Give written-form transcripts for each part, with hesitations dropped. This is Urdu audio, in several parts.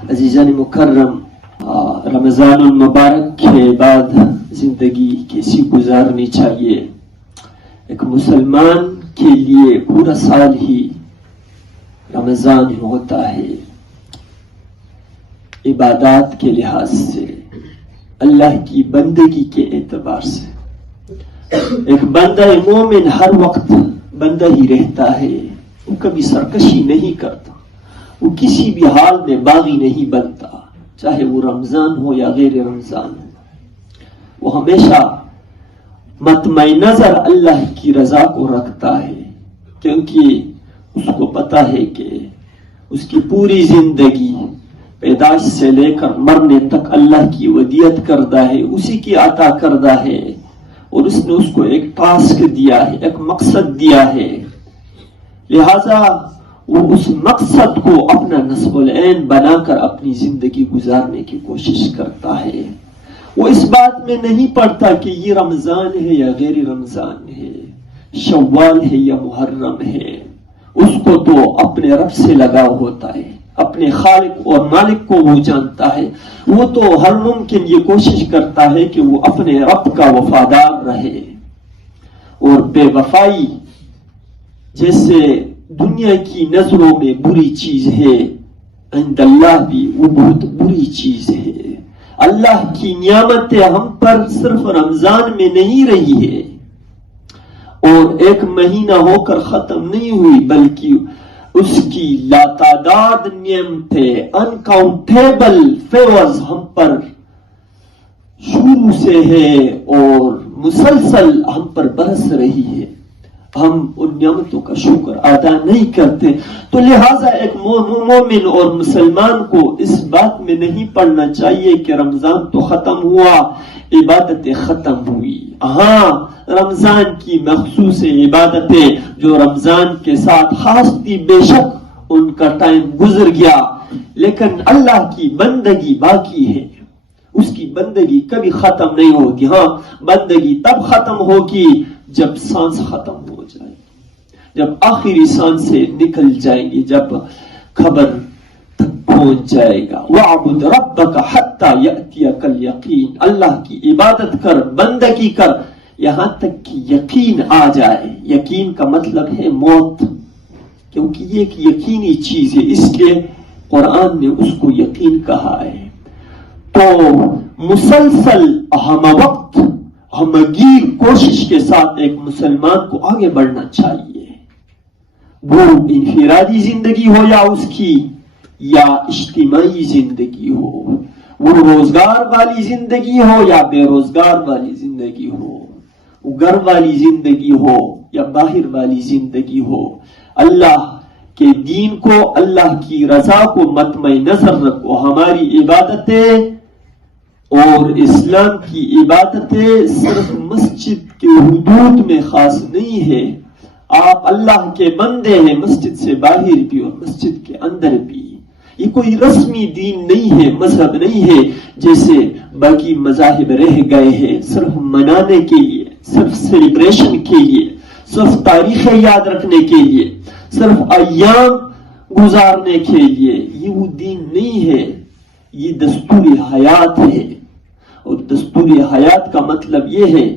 عزیزان مکرم، رمضان المبارک کے بعد زندگی کیسی گزارنی چاہیے؟ ایک مسلمان کے لیے پورا سال ہی رمضان ہوتا ہے، عبادات کے لحاظ سے، اللہ کی بندگی کے اعتبار سے۔ ایک بندہ مومن ہر وقت بندہ ہی رہتا ہے، وہ کبھی سرکشی نہیں کرتا، وہ کسی بھی حال میں باغی نہیں بنتا، چاہے وہ رمضان ہو یا غیر رمضان ہو۔ وہ ہمیشہ مطمئن نظر اللہ کی رضا کو رکھتا ہے، کیونکہ اس کو پتا ہے کہ اس کی پوری زندگی پیدائش سے لے کر مرنے تک اللہ کی ودیت کردہ ہے، اسی کی عطا کردہ ہے، اور اس نے اس کو ایک ٹاسک دیا ہے، ایک مقصد دیا ہے، لہذا وہ اس مقصد کو اپنا نصب العین بنا کر اپنی زندگی گزارنے کی کوشش کرتا ہے۔ وہ اس بات میں نہیں پڑتا کہ یہ رمضان ہے یا غیر رمضان ہے، شوال ہے یا محرم ہے، اس کو تو اپنے رب سے لگاؤ ہوتا ہے، اپنے خالق اور مالک کو وہ جانتا ہے۔ وہ تو ہر ممکن یہ کوشش کرتا ہے کہ وہ اپنے رب کا وفادار رہے، اور بے وفائی جیسے دنیا کی نظروں میں بری چیز ہے، عند اللہ بھی وہ بہت بری چیز ہے۔ اللہ کی نعمتیں ہم پر صرف رمضان میں نہیں رہی ہے اور ایک مہینہ ہو کر ختم نہیں ہوئی، بلکہ اس کی لاتعداد نعمتیں، انکاؤنٹیبل فیورز ہم پر شروع سے ہے اور مسلسل ہم پر برس رہی ہے، ہم ان نعمتوں کا شکر ادا نہیں کرتے۔ تو لہٰذا ایک مومن اور مسلمان کو اس بات میں نہیں پڑنا چاہیے کہ رمضان تو ختم ہوا، عبادتیں ختم ہوئی۔ ہاں، رمضان کی مخصوص عبادتیں جو رمضان کے ساتھ خاص تھی، بے شک ان کا ٹائم گزر گیا، لیکن اللہ کی بندگی باقی ہے، اس کی بندگی کبھی ختم نہیں ہوگی۔ ہاں، بندگی تب ختم ہوگی جب سانس ختم ہو جائے، جب آخری سانس سے نکل جائیں گی، جب خبر تک پہنچ جائے گا۔ وَاعْبُدْ رَبَّكَ حَتَّى يَأْتِيَكَ الْيَقِينُ، اللہ کی عبادت کر، بندگی کر، یہاں تک کہ یقین آ جائے۔ یقین کا مطلب ہے موت، کیونکہ یہ ایک یقینی چیز ہے، اس لیے قرآن نے اس کو یقین کہا ہے۔ تو مسلسل ہم وقت ہمگیر کوشش کے ساتھ ایک مسلمان کو آگے بڑھنا چاہیے، وہ انفرادی زندگی ہو یا اس کی یا اجتماعی زندگی ہو، وہ روزگار والی زندگی ہو یا بے روزگار والی زندگی ہو، وہ گھر والی زندگی ہو یا باہر والی زندگی ہو، اللہ کے دین کو، اللہ کی رضا کو مطمئن نظر رکھو۔ ہماری عبادتیں اور اسلام کی عبادتیں صرف مسجد کے حدود میں خاص نہیں ہے، آپ اللہ کے بندے ہیں، مسجد سے باہر بھی اور مسجد کے اندر بھی۔ یہ کوئی رسمی دین نہیں ہے، مذہب نہیں ہے جیسے باقی مذاہب رہ گئے ہیں، صرف منانے کے لیے، صرف سیلیبریشن کے لیے، صرف تاریخیں یاد رکھنے کے لیے، صرف ایام گزارنے کے لیے۔ یہ وہ دین نہیں ہے، یہ دستور حیات ہے، اور دستور حیات کا مطلب یہ ہے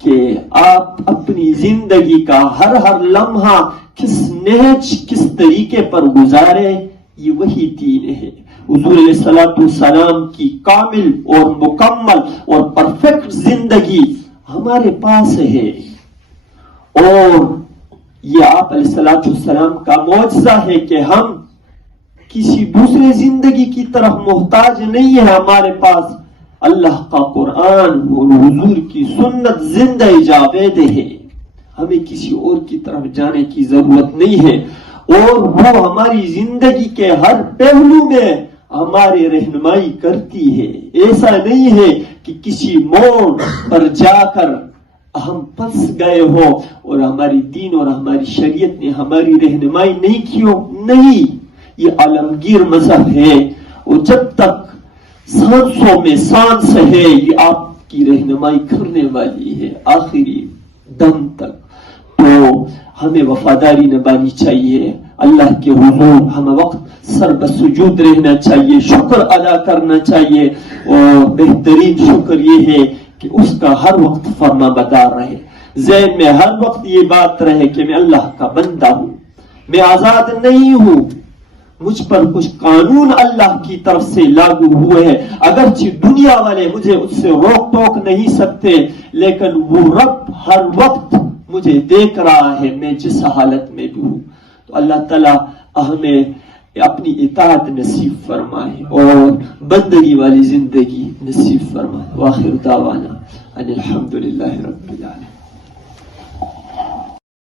کہ آپ اپنی زندگی کا ہر لمحہ کس نہج، کس طریقے پر گزارے، یہ وہی دین ہے۔ حضور علیہ الصلوۃ والسلام کی کامل اور مکمل اور پرفیکٹ زندگی ہمارے پاس ہے، اور یہ آپ علیہ الصلوۃ والسلام کا معجزہ ہے کہ ہم کسی دوسرے زندگی کی طرف محتاج نہیں ہے، ہمارے پاس اللہ کا قرآن اور حضور کی سنت زندہ جاوید ہے، ہمیں کسی اور کی طرف جانے کی ضرورت نہیں ہے، اور وہ ہماری زندگی کے ہر پہلو میں ہماری رہنمائی کرتی ہے۔ ایسا نہیں ہے کہ کسی موڑ پر جا کر ہم پھنس گئے ہو اور ہماری دین اور ہماری شریعت نے ہماری رہنمائی نہیں کی ہو، نہیں، یہ عالمگیر مذہب ہے، اور جب تک سانسوں میں سانس ہے یہ آپ کی رہنمائی کرنے والی ہے آخری دم تک۔ تو ہمیں وفاداری نبھانی چاہیے، اللہ کے حضور ہم وقت سر بسجود رہنا چاہیے، شکر ادا کرنا چاہیے، اور بہترین شکر یہ ہے کہ اس کا ہر وقت فرما بدار رہے، ذہن میں ہر وقت یہ بات رہے کہ میں اللہ کا بندہ ہوں، میں آزاد نہیں ہوں، مجھ پر کچھ قانون اللہ کی طرف سے لاگو ہوئے ہیں، اگرچہ دنیا والے مجھے اس سے روک ٹوک نہیں سکتے، لیکن وہ رب ہر وقت مجھے دیکھ رہا ہے میں جس حالت میں بھی ہوں۔ تو اللہ تعالیٰ ہمیں اپنی اطاعت نصیب فرمائے اور بندگی والی زندگی نصیب فرمائے۔ وآخر دعوانا ان الحمد للہ رب العالمین۔